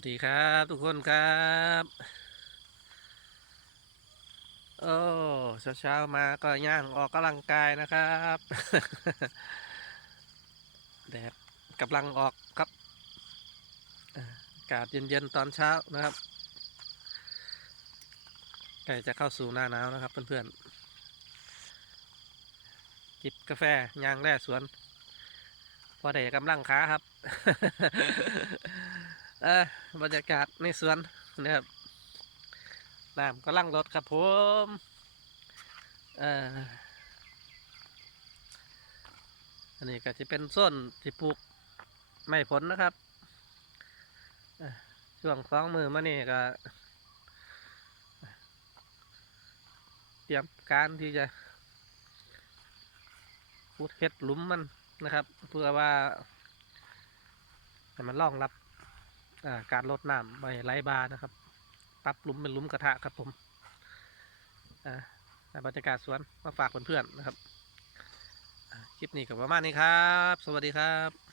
วัสดีครับทุกคนครับโอ้เช้าเช้าๆมาก็ย่างออกกำลังกายนะครับแดดกำลังออกครับอาอากาศเย็นๆตอนเช้านะครับใกล้จะเข้าสู่หน้าหนาวนะครับเพื่อนๆจิบกาแฟย่างแร่สวนพอได้กำลังขาครับ เออ บรรยากาศในสวนนะครับน้ำก็ลังรถครับผมเอออันนี้ก็จะเป็นส้นที่ปลูกไม้ผลนะครับช่วงสองมือมานี่ก็ เตรียมการที่จะขุดเฮ็ดหลุมมันนะครับ เพื่อว่าให้มันรองรับ การลดน้ำไม่ไร้บานะครับปรับหลุมเป็นลุมกระทะครับผมอ่าบรรยากาศสวนมาฝากเพื่อนๆนะครับ คลิปนี้กับประมาณนี้ครับ สวัสดีครับ